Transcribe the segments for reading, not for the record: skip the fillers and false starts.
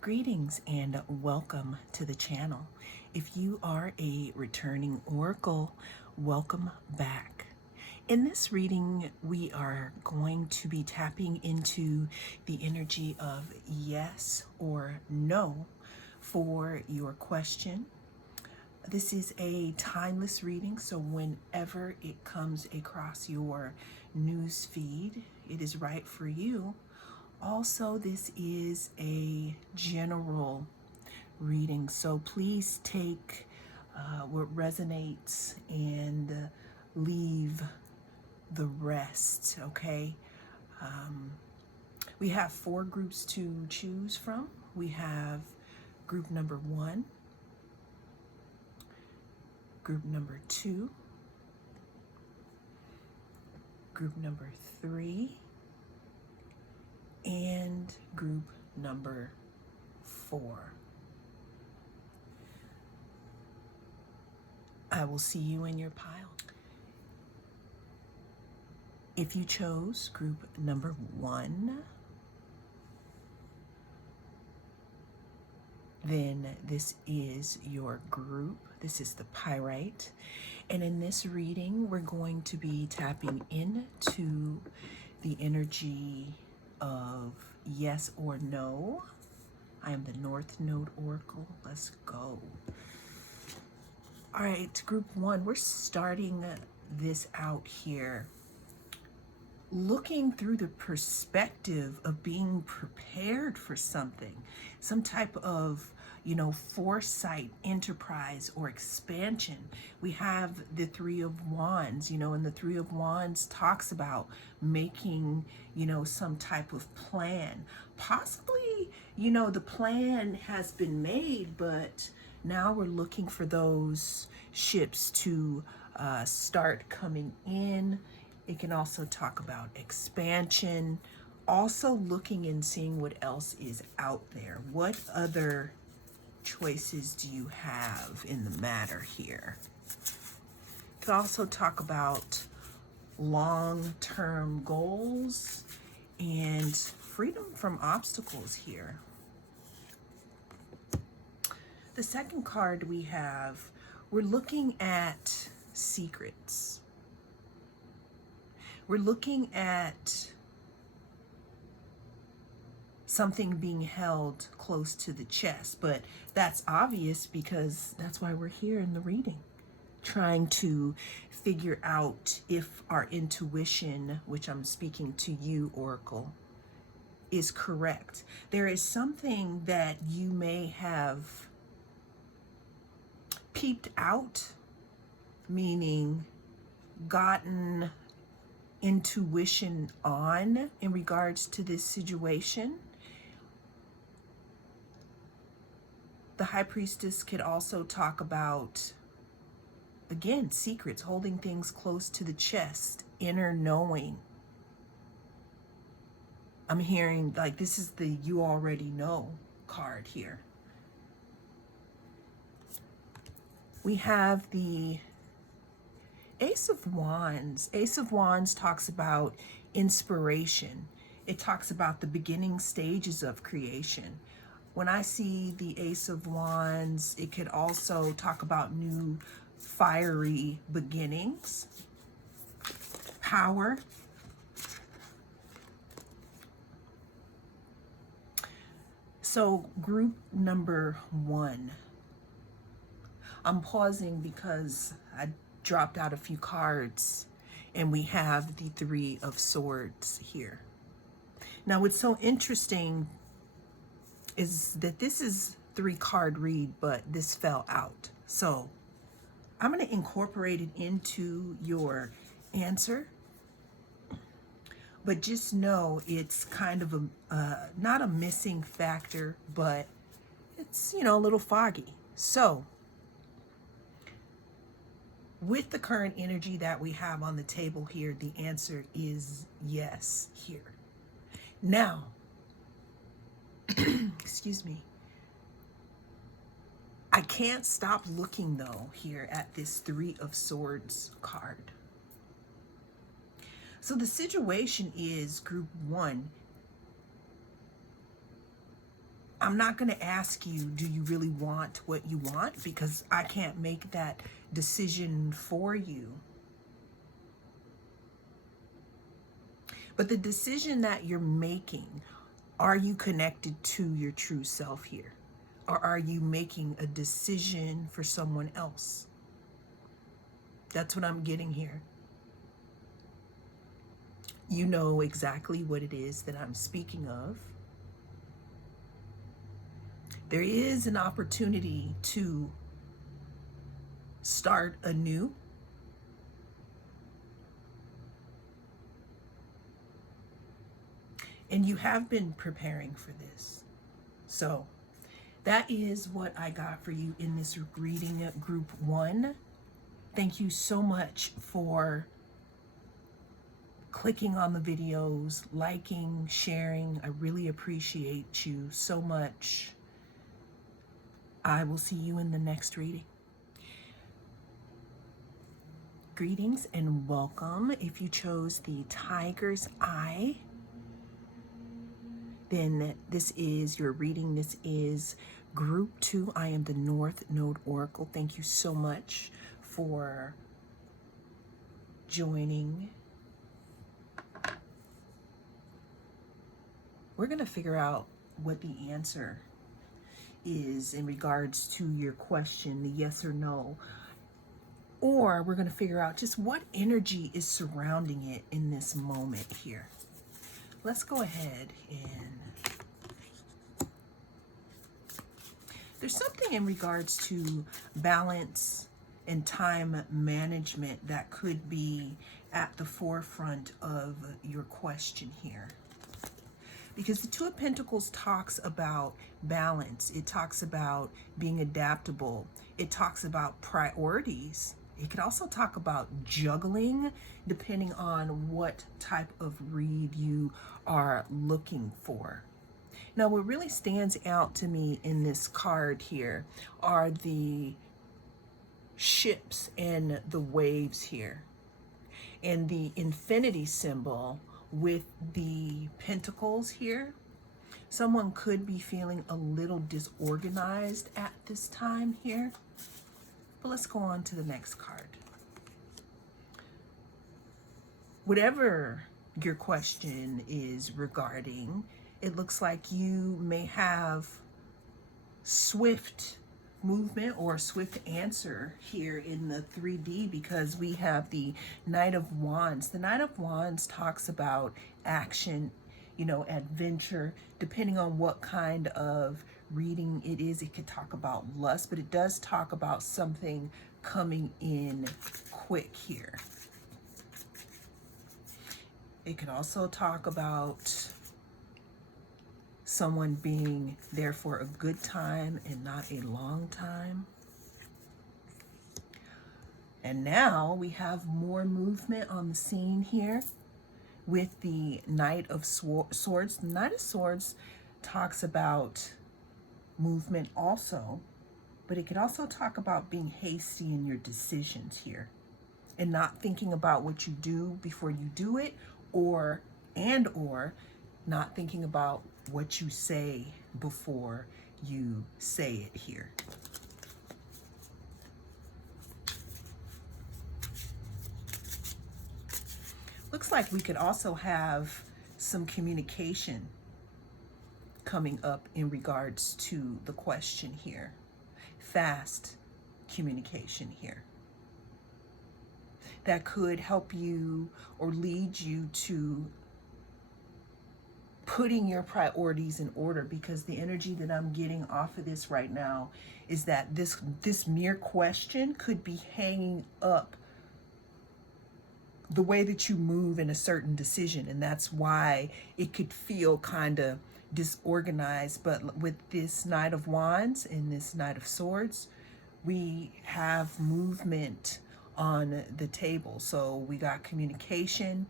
Greetings and welcome to the channel. If you are a returning oracle, welcome back. In this reading, we are going to be tapping into the energy of yes or no for your question. This is a timeless reading, so whenever it comes across your news feed, it is right for you. Also, this is a general reading, so please take what resonates and leave the rest, okay? We have 4 groups to choose from. We have group number 1, group number 2, group number 3, and group number 4. I will see you in your pile. If you chose group number 1, then this is your group. This is the pyrite. And in this reading, we're going to be tapping into the energy of yes or no. I am the North Node Oracle. Let's go. All right, group 1, we're starting this out here looking through the perspective of being prepared for something, some type of, foresight, enterprise, or expansion. We have the Three of Wands, and the Three of Wands talks about making, some type of plan. Possibly, the plan has been made, but now we're looking for those ships to start coming in. It can also talk about expansion, also looking and seeing what else is out there. What other choices do you have in the matter here? It could also talk about long-term goals and freedom from obstacles here. The second card we have, we're looking at secrets. We're looking at something being held close to the chest, but that's obvious because that's why we're here in the reading, trying to figure out if our intuition, which I'm speaking to you, Oracle, is correct. There is something that you may have peeped out, meaning gotten intuition on in regards to this situation. The High Priestess could also talk about, again, secrets, holding things close to the chest, inner knowing. I'm hearing like this is the you already know card here. We have the Ace of Wands. Ace of Wands talks about inspiration. It talks about the beginning stages of creation. When I see the Ace of Wands, it could also talk about new fiery beginnings, power. So group number 1. I'm pausing because I dropped out a few cards and we have the Three of Swords here. Now what's so interesting is that this is 3-card read, but this fell out. So I'm going to incorporate it into your answer, but just know it's kind of a not a missing factor, but it's, a little foggy. So with the current energy that we have on the table here, the answer is yes here. Now, excuse me, I can't stop looking though here at this Three of Swords card. So the situation is group 1. I'm not going to ask you, do you really want what you want? Because I can't make that decision for you. But the decision that you're making, are you connected to your true self here? Or are you making a decision for someone else? That's what I'm getting here. You know exactly what it is that I'm speaking of. There is an opportunity to start anew. And you have been preparing for this. So that is what I got for you in this reading group 1. Thank you so much for clicking on the videos, liking, sharing. I really appreciate you so much. I will see you in the next reading. Greetings and welcome. If you chose the Tiger's Eye, then this is your reading. This is group 2. I am the North Node Oracle. Thank you so much for joining. We're going to figure out what the answer is in regards to your question, the yes or no. Or we're going to figure out just what energy is surrounding it in this moment here. Let's go ahead and there's something in regards to balance and time management that could be at the forefront of your question here. Because the Two of Pentacles talks about balance. It talks about being adaptable. It talks about priorities. It could also talk about juggling, depending on what type of read you are looking for. Now, what really stands out to me in this card here are the ships and the waves here, and the infinity symbol with the pentacles here. Someone could be feeling a little disorganized at this time here. But let's go on to the next card. Whatever your question is regarding, it looks like you may have swift movement or a swift answer here in the 3D, because we have the Knight of Wands. The Knight of Wands talks about action, adventure. Depending on what kind of reading it is, it could talk about lust, but it does talk about something coming in quick here. It could also talk about someone being there for a good time and not a long time. And now we have more movement on the scene here with the Knight of Swords. The Knight of Swords talks about movement also, but it could also talk about being hasty in your decisions here and not thinking about what you do before you do it, or not thinking about what you say before you say it here. Looks like we could also have some communication coming up in regards to the question here. Fast communication here. That could help you or lead you to putting your priorities in order, because the energy that I'm getting off of this right now is that this mere question could be hanging up the way that you move in a certain decision, and that's why it could feel kind of disorganized. But with this Knight of Wands and this Knight of Swords, we have movement on the table. So we got communication.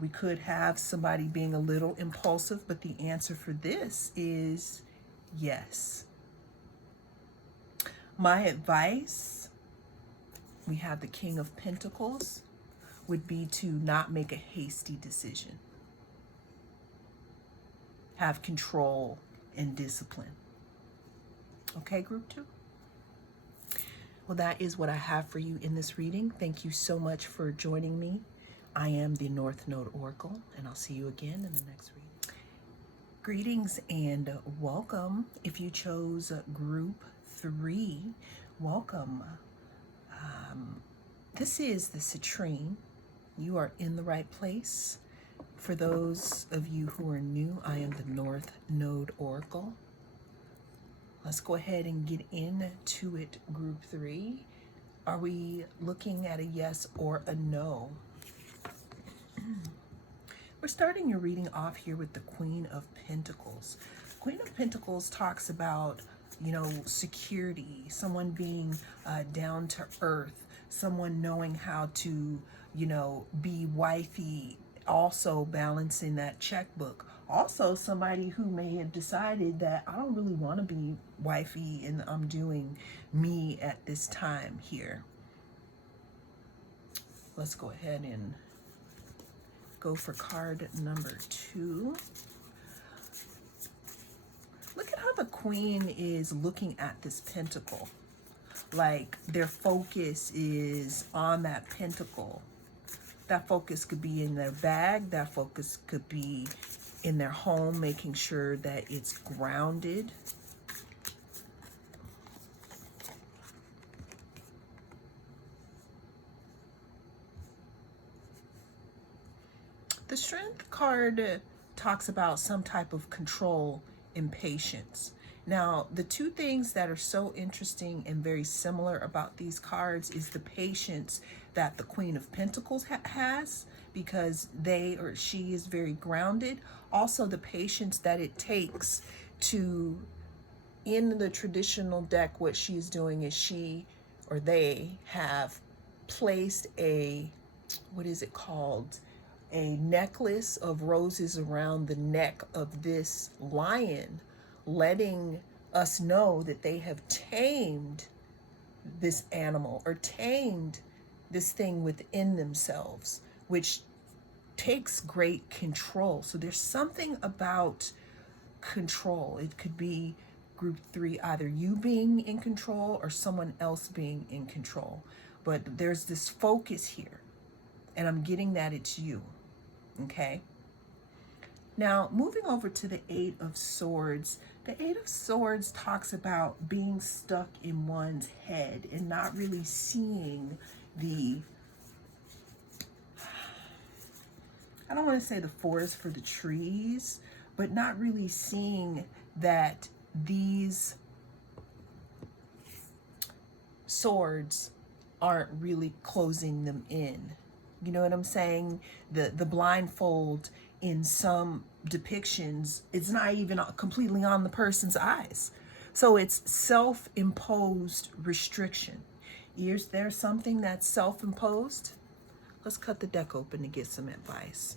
We could have somebody being a little impulsive, but the answer for this is yes. My advice, we have the King of Pentacles, would be to not make a hasty decision. Have control and discipline. Okay, group 2? Well, that is what I have for you in this reading. Thank you so much for joining me. I am the North Node Oracle, and I'll see you again in the next reading. Greetings and welcome. If you chose group 3, welcome. This is the citrine. You are in the right place. For those of you who are new, I am the North Node Oracle. Let's go ahead and get into it, group 3. Are we looking at a yes or a no? We're starting your reading off here with the Queen of Pentacles. Queen of Pentacles talks about, security, someone being down to earth, someone knowing how to, be wifey, also balancing that checkbook. Also, somebody who may have decided that I don't really want to be wifey and I'm doing me at this time here. Let's go ahead and go for card number 2. Look at how the Queen is looking at this pentacle. Like their focus is on that pentacle. That focus could be in their bag. That focus could be in their home, making sure that it's grounded. The Strength card talks about some type of control and patience. Now, the two things that are so interesting and very similar about these cards is the patience that the Queen of Pentacles has, because they or she is very grounded. Also, the patience that it takes to, in the traditional deck, what she's doing is she or they have placed a, what is it called? A necklace of roses around the neck of this lion, letting us know that they have tamed this animal or tamed this thing within themselves, which takes great control. So there's something about control. It could be group 3, either you being in control or someone else being in control. But there's this focus here, and I'm getting that it's you. Okay. Now, moving over to the 8 of Swords. The 8 of Swords talks about being stuck in one's head and not really seeing the, I don't want to say the forest for the trees, but not really seeing that these swords aren't really closing them in. You know what I'm saying? The blindfold in some depictions, it's not even completely on the person's eyes. So it's self-imposed restriction. Is there something that's self-imposed? Let's cut the deck open to get some advice.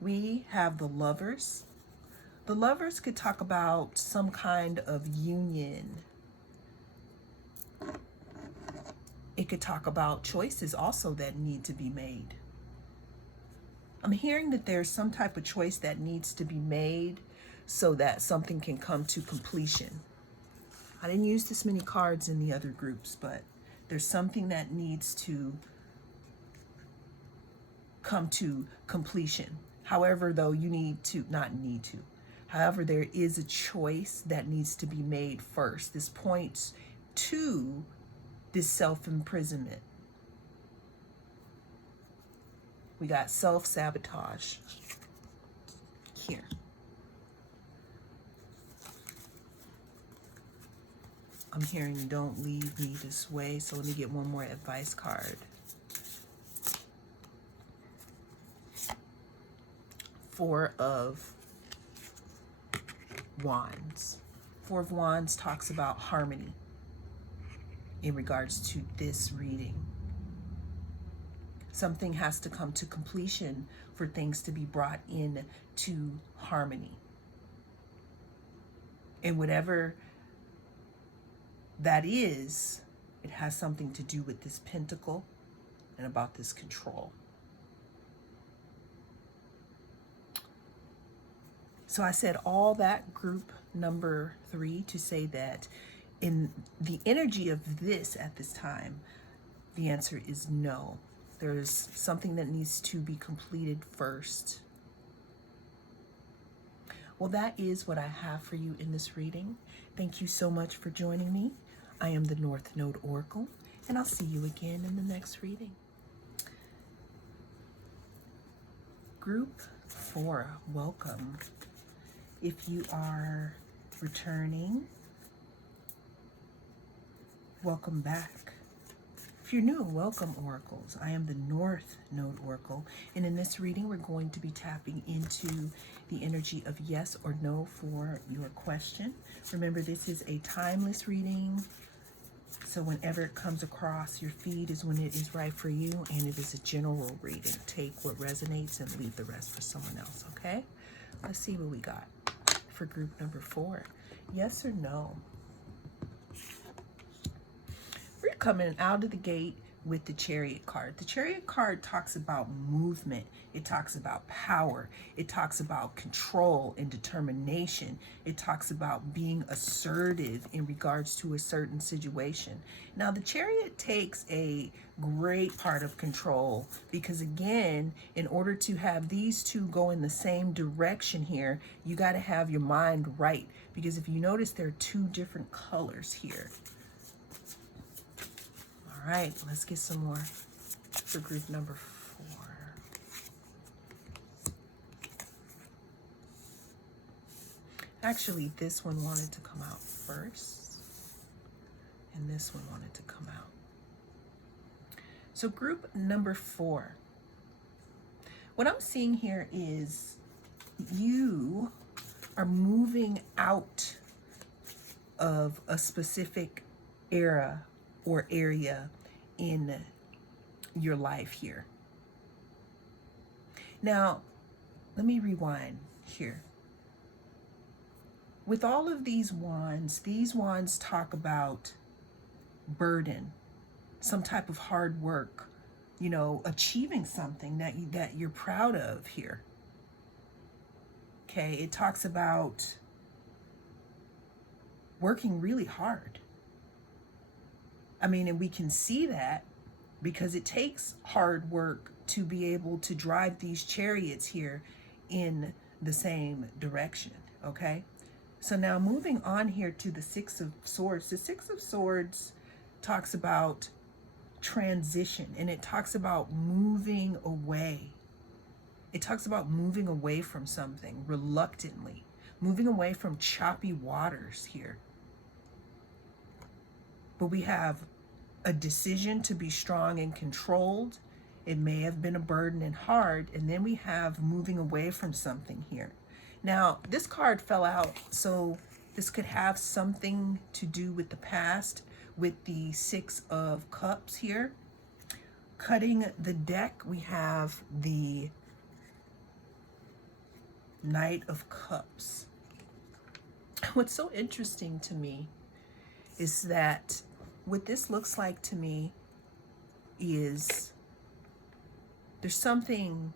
We have the Lovers. The Lovers could talk about some kind of union. It could talk about choices also that need to be made. I'm hearing that there's some type of choice that needs to be made so that something can come to completion. I didn't use this many cards in the other groups, but there's something that needs to come to completion. However, though, however, there is a choice that needs to be made first. This points to this self-imprisonment. We got self-sabotage here. I'm hearing don't leave me this way, so let me get one more advice card. Four of Wands. Four of Wands talks about harmony in regards to this reading. Something has to come to completion for things to be brought in to harmony. And whatever that is, it has something to do with this pentacle and about this control. So I said all that, group number 3, to say that in the energy of this at this time, the answer is no. There's something that needs to be completed first. Well, that is what I have for you in this reading. Thank you so much for joining me. I am the North Node Oracle, and I'll see you again in the next reading. Group 4, welcome. If you are returning, welcome back. If you're new, welcome, Oracles. I am the North Node Oracle, and in this reading, we're going to be tapping into the energy of yes or no for your question. Remember, this is a timeless reading, so whenever it comes across your feed is when it is right for you, and it is a general reading. Take what resonates and leave the rest for someone else, okay? Let's see what we got for group number 4. Yes or no? We're coming out of the gate with the Chariot card. The Chariot card talks about movement. It talks about power. It talks about control and determination. It talks about being assertive in regards to a certain situation. Now, the Chariot takes a great part of control because, again, in order to have these two go in the same direction here, you got to have your mind right, because if you notice, there are 2 different colors here. All right, let's get some more for group number 4. Actually, this one wanted to come out first, and this one wanted to come out. So group number 4, what I'm seeing here is you are moving out of a specific era or area in your life here. Now, let me rewind here. With all of these wands talk about burden, some type of hard work, achieving something that you're proud of here. Okay, it talks about working really hard. I mean, and we can see that because it takes hard work to be able to drive these chariots here in the same direction, okay? So now moving on here to the 6 of Swords. The 6 of Swords talks about transition, and it talks about moving away. It talks about moving away from something reluctantly, moving away from choppy waters here. But we have a decision to be strong and controlled. It may have been a burden and hard. And then we have moving away from something here. Now, this card fell out, so this could have something to do with the past, with the 6 of Cups here. Cutting the deck, we have the Knight of Cups. What's so interesting to me is that what this looks like to me is there's something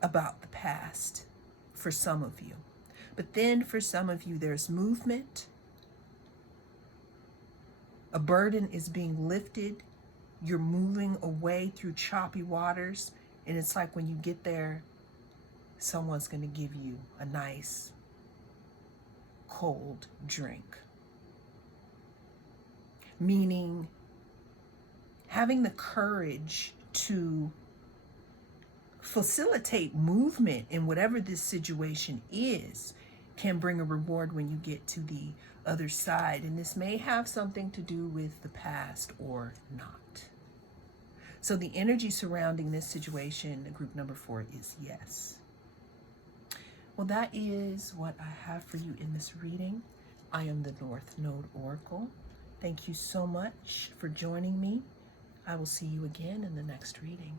about the past for some of you. But then for some of you, there's movement. A burden is being lifted. You're moving away through choppy waters. And it's like when you get there, someone's going to give you a nice cold drink. Meaning having the courage to facilitate movement in whatever this situation is can bring a reward when you get to the other side. And this may have something to do with the past or not. So the energy surrounding this situation, group number 4, is yes. Well, that is what I have for you in this reading. I am the North Node Oracle. Thank you so much for joining me. I will see you again in the next reading.